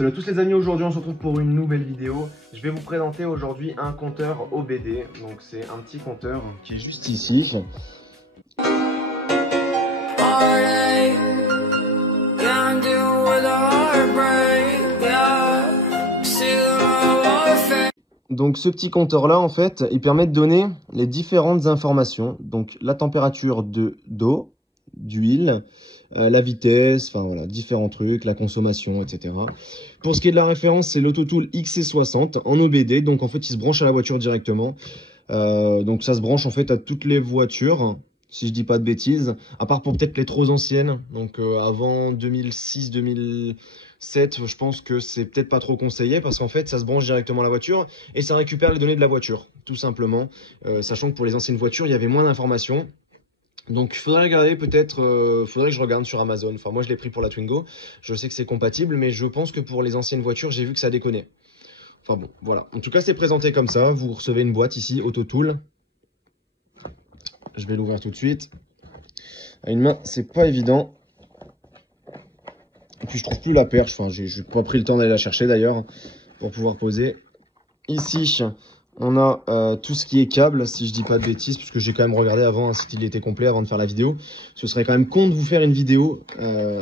Salut à tous les amis, aujourd'hui on se retrouve pour une nouvelle vidéo. Je vais vous présenter aujourd'hui un compteur OBD. Donc c'est un petit compteur qui est juste ici. Donc ce petit compteur là en fait, il permet de donner les différentes informations. Donc la température d'eau, d'huile, la vitesse, enfin voilà, différents trucs, la consommation, etc. Pour ce qui est de la référence, c'est l'Autotool XC60 en OBD. Donc en fait, il se branche à la voiture directement. Donc ça se branche en fait à toutes les voitures, si je dis pas de bêtises, à part pour peut-être les trop anciennes. Donc avant 2006-2007, je pense que c'est peut-être pas trop conseillé parce qu'en fait, ça se branche directement à la voiture et ça récupère les données de la voiture, tout simplement. Sachant que pour les anciennes voitures, il y avait moins d'informations. Donc il faudrait regarder peut-être, faudrait que je regarde sur Amazon. Enfin moi je l'ai pris pour la Twingo, je sais que c'est compatible, mais je pense que pour les anciennes voitures, j'ai vu que ça déconnait. Enfin bon, voilà. En tout cas c'est présenté comme ça, vous recevez une boîte ici, Autotool. Je vais l'ouvrir tout de suite. À une main, c'est pas évident. Et puis je trouve plus la perche, enfin j'ai pas pris le temps d'aller la chercher d'ailleurs, pour pouvoir poser. Ici, on a tout ce qui est câble, si je dis pas de bêtises, puisque j'ai quand même regardé avant hein, s'il était complet avant de faire la vidéo. Ce serait quand même con de vous faire une vidéo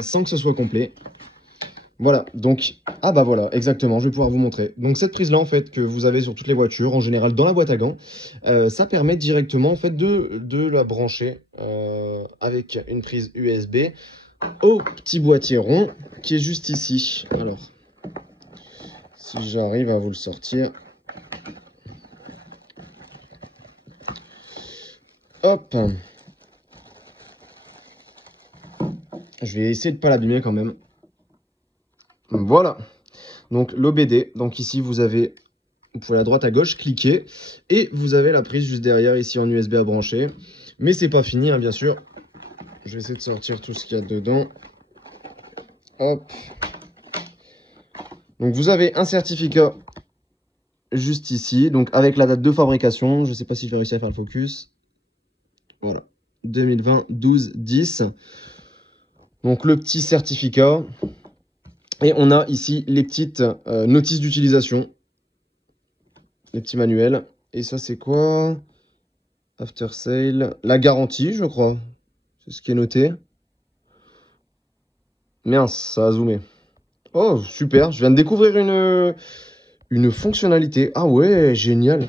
sans que ce soit complet. Voilà, donc, ah bah voilà, exactement, je vais pouvoir vous montrer. Donc cette prise-là, en fait, que vous avez sur toutes les voitures, en général dans la boîte à gants, ça permet directement, en fait, de la brancher avec une prise USB au petit boîtier rond qui est juste ici. Alors, si j'arrive à vous le sortir... Hop, je vais essayer de ne pas l'abîmer quand même. Voilà, donc l'OBD. Donc ici vous pouvez à droite à gauche cliquer et vous avez la prise juste derrière ici en USB à brancher. Mais c'est pas fini hein, bien sûr. Je vais essayer de sortir tout ce qu'il y a dedans. Hop. Donc vous avez un certificat juste ici, donc avec la date de fabrication. Je ne sais pas si je vais réussir à faire le focus. Voilà, 2020 12-10. Donc le petit certificat. Et on a ici les petites notices d'utilisation. Les petits manuels. Et ça c'est quoi? After sale. La garantie je crois. C'est ce qui est noté. Mince, ça a zoomé. Oh super, je viens de découvrir une fonctionnalité. Ah ouais, génial.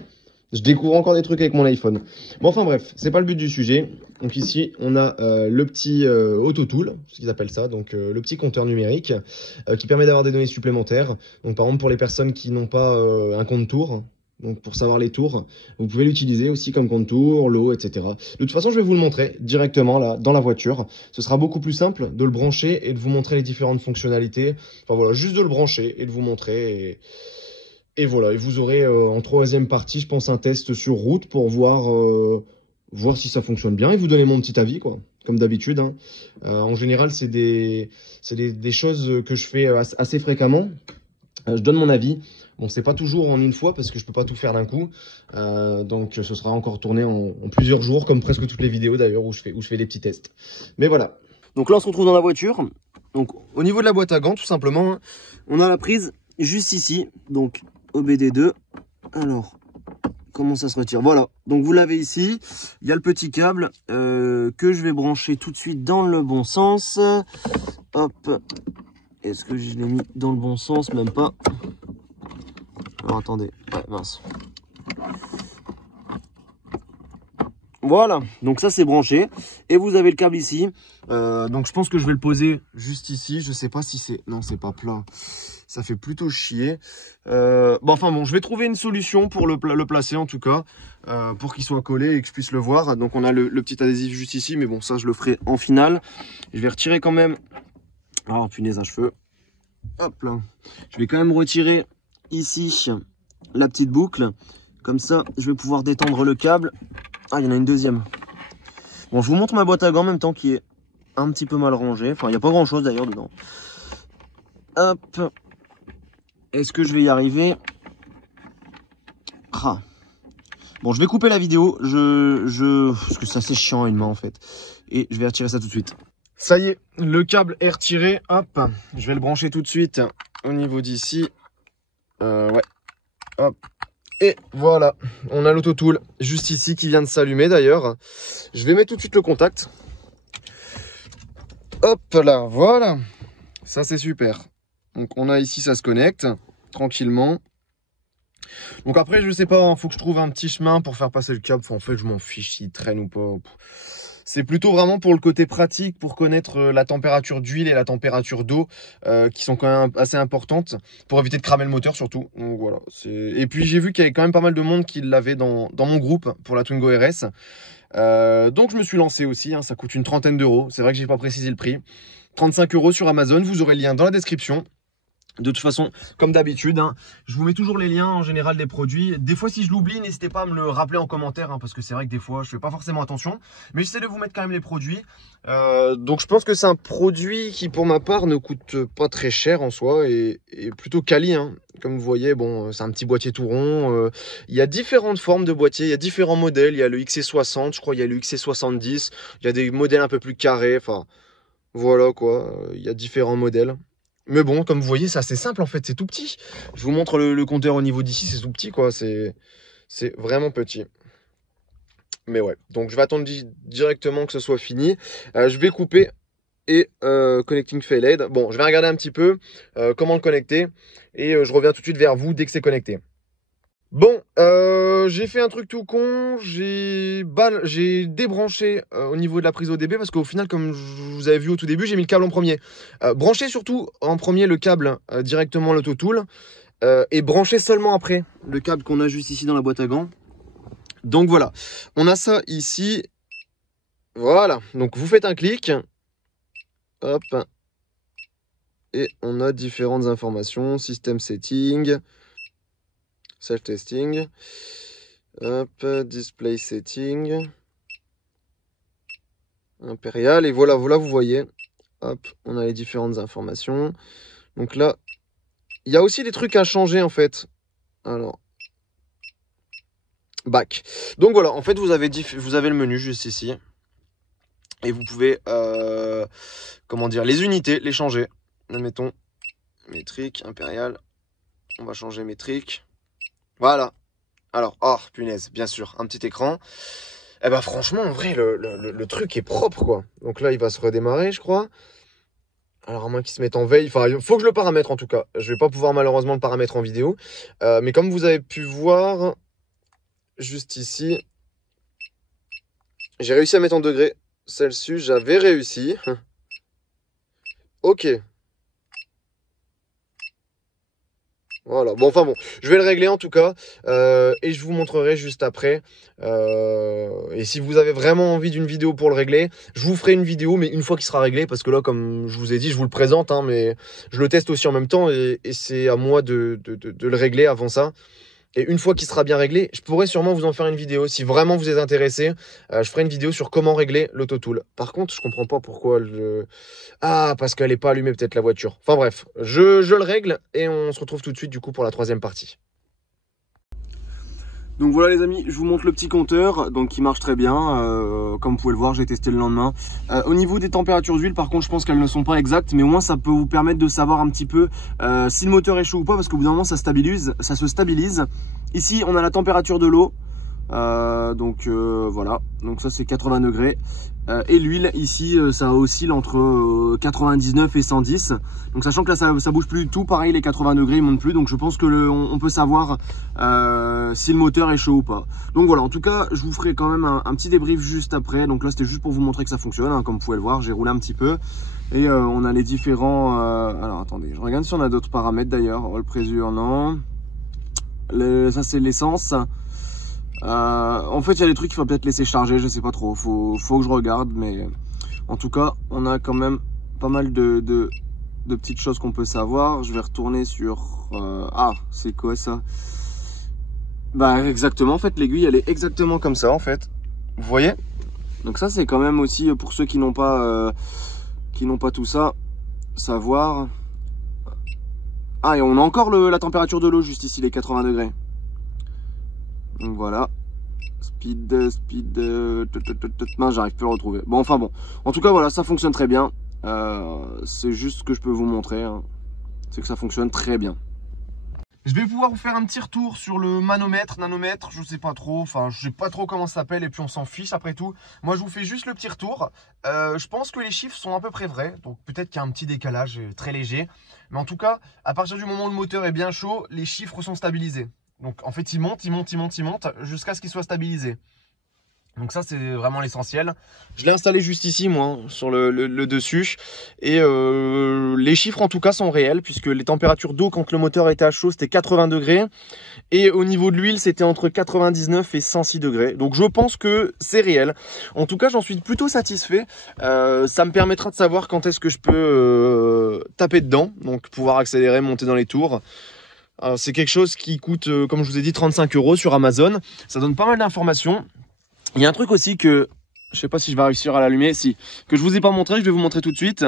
Je découvre encore des trucs avec mon iPhone. Bon, enfin bref, c'est pas le but du sujet. Donc ici, on a le petit Autotool, ce qu'ils appellent ça, donc le petit compteur numérique qui permet d'avoir des données supplémentaires. Donc par exemple, pour les personnes qui n'ont pas un compte tour, donc pour savoir les tours, vous pouvez l'utiliser aussi comme compte tour, l'eau, etc. De toute façon, je vais vous le montrer directement là dans la voiture. Ce sera beaucoup plus simple de le brancher et de vous montrer les différentes fonctionnalités. Enfin voilà, juste de le brancher et de vous montrer. Et voilà, et vous aurez en troisième partie, je pense, un test sur route pour voir si ça fonctionne bien et vous donner mon petit avis, quoi, comme d'habitude. Hein. En général, c'est des choses que je fais assez fréquemment. Je donne mon avis. Bon, c'est pas toujours en une fois parce que je peux pas tout faire d'un coup. Donc, ce sera encore tourné en plusieurs jours, comme presque toutes les vidéos d'ailleurs où je fais des petits tests. Mais voilà. Donc là, on se retrouve dans la voiture. Donc, au niveau de la boîte à gants, tout simplement, on a la prise juste ici. Donc, OBD2. Alors, comment ça se retire? Voilà, donc vous l'avez ici. Il y a le petit câble que je vais brancher tout de suite dans le bon sens. Hop. Est-ce que je l'ai mis dans le bon sens? Même pas. Alors, attendez. Ouais, mince. Voilà, donc ça c'est branché. Et vous avez le câble ici. Donc je pense que je vais le poser juste ici. Je sais pas si c'est... Non, c'est pas plat. Ça fait plutôt chier. Enfin bon, je vais trouver une solution pour le placer en tout cas. Pour qu'il soit collé et que je puisse le voir. Donc on a le petit adhésif juste ici. Mais bon, ça je le ferai en finale. Je vais retirer quand même... Oh punaise, un cheveu. Hop là. Je vais quand même retirer ici la petite boucle. Comme ça, je vais pouvoir détendre le câble. Ah, il y en a une deuxième. Bon, je vous montre ma boîte à gants en même temps qui est un petit peu mal rangée. Enfin, il n'y a pas grand chose d'ailleurs dedans. Hop. Est-ce que je vais y arriver? Ah. Bon, je vais couper la vidéo. Parce que ça c'est chiant à une main en fait. Et je vais retirer ça tout de suite. Ça y est, le câble est retiré. Hop. Je vais le brancher tout de suite au niveau d'ici. Ouais. Hop. Et voilà, on a l'autotool juste ici qui vient de s'allumer d'ailleurs. Je vais mettre tout de suite le contact. Hop là, voilà. Ça c'est super. Donc on a ici, ça se connecte tranquillement. Donc après, je sais pas, hein, faut que je trouve un petit chemin pour faire passer le câble. Enfin, en fait, je m'en fiche s'il traîne ou pas. C'est plutôt vraiment pour le côté pratique, pour connaître la température d'huile et la température d'eau, qui sont quand même assez importantes, pour éviter de cramer le moteur surtout. Donc voilà. Et puis j'ai vu qu'il y avait quand même pas mal de monde qui l'avait dans mon groupe pour la Twingo RS. Donc je me suis lancé aussi, hein, ça coûte une trentaine d'euros. C'est vrai que j'ai pas précisé le prix. 35 € sur Amazon, vous aurez le lien dans la description. De toute façon, comme d'habitude, hein, je vous mets toujours les liens en général des produits. Des fois, si je l'oublie, n'hésitez pas à me le rappeler en commentaire, hein, parce que c'est vrai que des fois, je fais pas forcément attention. Mais j'essaie de vous mettre quand même les produits. Donc, je pense que c'est un produit qui, pour ma part, ne coûte pas très cher en soi et plutôt quali. Hein. Comme vous voyez, bon, c'est un petit boîtier tout rond. Il y a différentes formes de boîtiers, il y a différents modèles. Il y a le XC60, je crois, il y a le XC70. Il y a des modèles un peu plus carrés. Enfin, voilà quoi. Il y a différents modèles. Mais bon, comme vous voyez, c'est assez simple en fait, c'est tout petit. Je vous montre le compteur au niveau d'ici, c'est tout petit quoi, c'est vraiment petit. Mais ouais, donc je vais attendre directement que ce soit fini. Je vais couper et connecting failed. Bon, je vais regarder un petit peu comment le connecter et je reviens tout de suite vers vous dès que c'est connecté. Bon, j'ai fait un truc tout con, j'ai débranché au niveau de la prise ODB parce qu'au final, comme vous avez vu au tout début, j'ai mis le câble en premier. Branchez surtout en premier le câble directement l'autotool et branchez seulement après le câble qu'on a juste ici dans la boîte à gants. Donc voilà, on a ça ici. Voilà, donc vous faites un clic. Hop. Et on a différentes informations, system setting. Self-testing, hop, display setting, impérial, et voilà, vous voyez, hop, on a les différentes informations. Donc là, il y a aussi des trucs à changer en fait. Alors, back. Donc voilà, en fait, vous avez le menu juste ici, et vous pouvez, comment dire, les unités, les changer. Admettons, métrique, impérial, on va changer métrique. Voilà. Alors, oh, punaise, bien sûr, un petit écran. Eh ben franchement, en vrai, le truc est propre, quoi. Donc là, il va se redémarrer, je crois. Alors, à moins qu'il se mette en veille. Enfin, il faut que je le paramètre, en tout cas. Je vais pas pouvoir, malheureusement, le paramètre en vidéo. Mais comme vous avez pu voir, juste ici, j'ai réussi à mettre en degrés Celsius. J'avais réussi. Ok. Voilà, bon, enfin bon, je vais le régler en tout cas, et je vous montrerai juste après. Et si vous avez vraiment envie d'une vidéo pour le régler, je vous ferai une vidéo, mais une fois qu'il sera réglé, parce que là, comme je vous ai dit, je vous le présente, hein, mais je le teste aussi en même temps, et c'est à moi de le régler avant ça. Et une fois qu'il sera bien réglé, je pourrais sûrement vous en faire une vidéo. Si vraiment vous êtes intéressé, je ferai une vidéo sur comment régler l'autotool. Par contre, je comprends pas pourquoi Ah, parce qu'elle n'est pas allumée peut-être la voiture. Enfin bref, je le règle et on se retrouve tout de suite du coup pour la troisième partie. Donc voilà les amis, je vous montre le petit compteur, donc qui marche très bien, comme vous pouvez le voir, j'ai testé le lendemain. Au niveau des températures d'huile, par contre, je pense qu'elles ne sont pas exactes, mais au moins ça peut vous permettre de savoir un petit peu si le moteur est chaud ou pas, parce qu'au bout d'un moment ça se stabilise. Ici, on a la température de l'eau, voilà, donc ça c'est 80 degrés. Et l'huile ici ça oscille entre 99 et 110, donc sachant que là ça bouge plus du tout, pareil les 80 degrés ils montent plus, donc je pense que on peut savoir si le moteur est chaud ou pas. Donc voilà, en tout cas je vous ferai quand même un petit débrief juste après. Donc là c'était juste pour vous montrer que ça fonctionne, hein, comme vous pouvez le voir, j'ai roulé un petit peu et on a les différents alors attendez, je regarde si on a d'autres paramètres d'ailleurs. Oil pressure non, ça c'est l'essence. En fait il y a des trucs qu'il faut peut-être laisser charger, je sais pas trop, faut que je regarde, mais en tout cas on a quand même pas mal de petites choses qu'on peut savoir. Je vais retourner sur ah c'est quoi ça? Bah exactement, en fait l'aiguille elle est exactement comme ça en fait, vous voyez. Donc ça c'est quand même aussi pour ceux qui n'ont pas tout ça, savoir. Ah, et on a encore la température de l'eau juste ici, les 80 degrés. Donc voilà, speed, mince, j'arrive plus à le retrouver. Bon, enfin bon, en tout cas voilà, ça fonctionne très bien. C'est juste ce que je peux vous montrer, hein. c'est que ça fonctionne très bien. Je vais pouvoir vous faire un petit retour sur le manomètre, nanomètre, je sais pas trop, enfin je sais pas trop comment ça s'appelle et puis on s'en fiche après tout. Moi je vous fais juste le petit retour. Je pense que les chiffres sont à peu près vrais, donc peut-être qu'il y a un petit décalage très léger. Mais en tout cas, à partir du moment où le moteur est bien chaud, les chiffres sont stabilisés. Donc en fait il monte jusqu'à ce qu'il soit stabilisé. Donc ça c'est vraiment l'essentiel. Je l'ai installé juste ici moi, sur le dessus. Et les chiffres en tout cas sont réels, puisque les températures d'eau quand le moteur était à chaud c'était 80 degrés. Et au niveau de l'huile c'était entre 99 et 106 degrés. Donc je pense que c'est réel. En tout cas j'en suis plutôt satisfait. Ça me permettra de savoir quand est-ce que je peux taper dedans. Donc pouvoir accélérer, monter dans les tours. C'est quelque chose qui coûte, comme je vous ai dit, 35 € sur Amazon. Ça donne pas mal d'informations. Il y a un truc aussi que, je sais pas si je vais réussir à l'allumer, que je vous ai pas montré, je vais vous montrer tout de suite.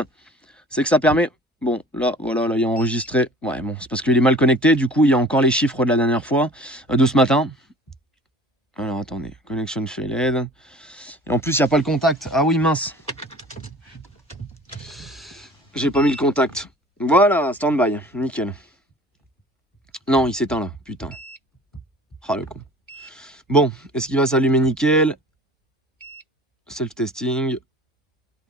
C'est que ça permet, bon là, voilà, là il est enregistré. Ouais bon, c'est parce qu'il est mal connecté, du coup il y a encore les chiffres de la dernière fois, de ce matin. Alors attendez, connection failed. Et en plus il n'y a pas le contact. Ah oui mince. J'ai pas mis le contact. Voilà, stand-by, nickel. Non, il s'éteint là, putain. Ah le con. Bon, est-ce qu'il va s'allumer nickel? Self-testing.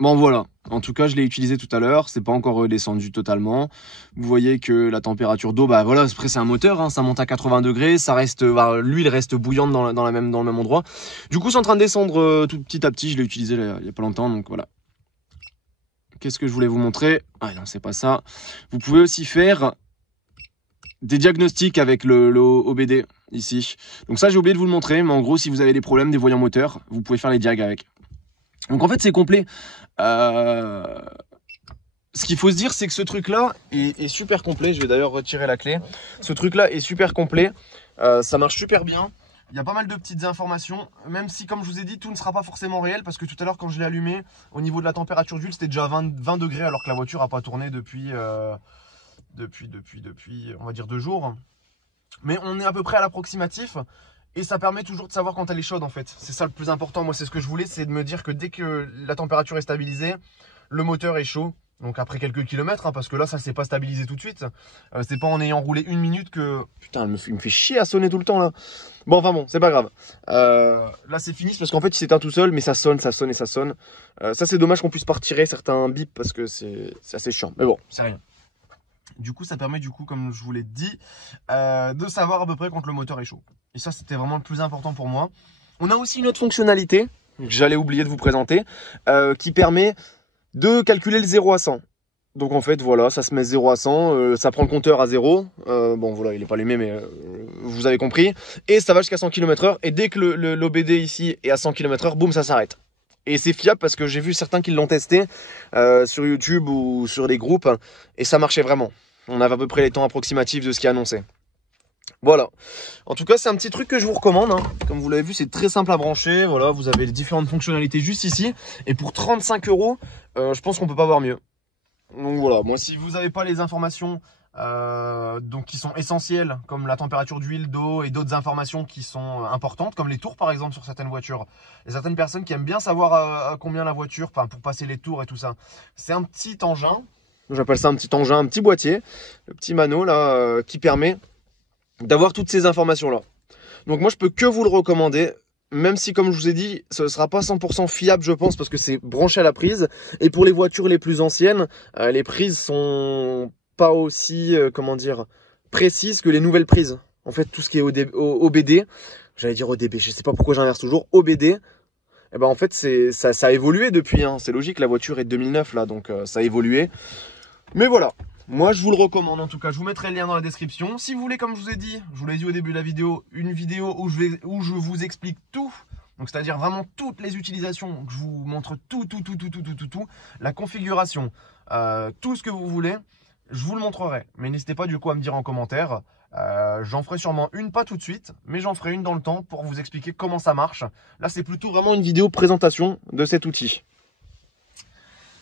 Bon voilà, en tout cas je l'ai utilisé tout à l'heure, c'est pas encore redescendu totalement. Vous voyez que la température d'eau, bah voilà, après c'est un moteur, hein, ça monte à 80 degrés, ça reste, bah, l'huile reste bouillante dans le même endroit. Du coup c'est en train de descendre tout petit à petit, je l'ai utilisé là, il y a pas longtemps, donc voilà. Qu'est-ce que je voulais vous montrer? Ah non, c'est pas ça. Vous pouvez aussi faire des diagnostics avec le OBD ici. Donc ça j'ai oublié de vous le montrer, mais en gros si vous avez des problèmes des voyants moteurs, vous pouvez faire les diags avec. Donc en fait c'est complet. Ce qu'il faut se dire c'est que ce truc là est super complet. Je vais d'ailleurs retirer la clé. Ce truc là est super complet. Ça marche super bien. Il y a pas mal de petites informations, même si comme je vous ai dit tout ne sera pas forcément réel, parce que tout à l'heure quand je l'ai allumé, au niveau de la température d'huile c'était déjà 20 degrés alors que la voiture n'a pas tourné depuis on va dire 2 jours. Mais on est à peu près à l'approximatif. Et ça permet toujours de savoir quand elle est chaude en fait. C'est ça le plus important. Moi c'est ce que je voulais, c'est de me dire que dès que la température est stabilisée, le moteur est chaud. Donc après quelques kilomètres, hein, parce que là ça s'est pas stabilisé tout de suite. C'est pas en ayant roulé 1 minute que... Putain, il me fait chier à sonner tout le temps là. Bon enfin bon, c'est pas grave. Là c'est fini parce qu'en fait il s'éteint tout seul, mais ça sonne et ça sonne. Ça c'est dommage qu'on puisse pas retirer certains bips parce que c'est assez chiant. Mais bon, c'est rien. Du coup, ça permet, comme je vous l'ai dit, de savoir à peu près quand le moteur est chaud. Et ça, c'était vraiment le plus important pour moi. On a aussi une autre fonctionnalité, que j'allais oublier de vous présenter, qui permet de calculer le 0 à 100. Donc en fait, voilà, ça se met 0 à 100, ça prend le compteur à 0. Bon, voilà, il n'est pas allumé, mais vous avez compris. Et ça va jusqu'à 100 km/h. Et dès que l'OBD ici est à 100 km/h, boum, ça s'arrête. Et c'est fiable parce que j'ai vu certains qui l'ont testé sur YouTube ou sur des groupes. Et ça marchait vraiment. On avait à peu près les temps approximatifs de ce qui est annoncé. Voilà. En tout cas, c'est un petit truc que je vous recommande. Hein. Comme vous l'avez vu, c'est très simple à brancher. Voilà, vous avez les différentes fonctionnalités juste ici. Et pour 35 €, je pense qu'on peut pas avoir mieux. Donc voilà, moi si vous n'avez pas les informations donc qui sont essentielles, comme la température d'huile, d'eau et d'autres informations qui sont importantes, comme les tours par exemple sur certaines voitures. Il y a certaines personnes qui aiment bien savoir à combien la voiture, pour passer les tours et tout ça. C'est un petit engin. J'appelle ça un petit engin, un petit boîtier, le petit mano là, qui permet d'avoir toutes ces informations là. Donc moi je peux que vous le recommander, même si comme je vous ai dit, ce ne sera pas 100% fiable je pense, parce que c'est branché à la prise. Et pour les voitures les plus anciennes, les prises sont pas aussi, comment dire, précises que les nouvelles prises. En fait tout ce qui est OBD, j'allais dire ODB, je sais pas pourquoi j'inverse toujours, OBD. Et ben en fait ça a évolué depuis, hein. C'est logique, la voiture est de 2009 là, donc ça a évolué. Mais voilà, moi je vous le recommande en tout cas, je vous mettrai le lien dans la description. Si vous voulez, comme je vous ai dit, je vous l'ai dit au début de la vidéo, une vidéo où je vous explique tout, donc c'est-à-dire vraiment toutes les utilisations, que je vous montre tout, la configuration, tout ce que vous voulez, je vous le montrerai. Mais n'hésitez pas du coup à me dire en commentaire, j'en ferai sûrement une, pas tout de suite, mais j'en ferai une dans le temps pour vous expliquer comment ça marche. Là c'est plutôt vraiment une vidéo présentation de cet outil.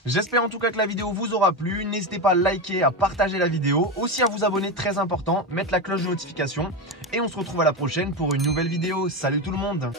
J'espère en tout cas que la vidéo vous aura plu. N'hésitez pas à liker, à partager la vidéo, aussi à vous abonner, très important, mettre la cloche de notification. Et on se retrouve à la prochaine pour une nouvelle vidéo. Salut tout le monde!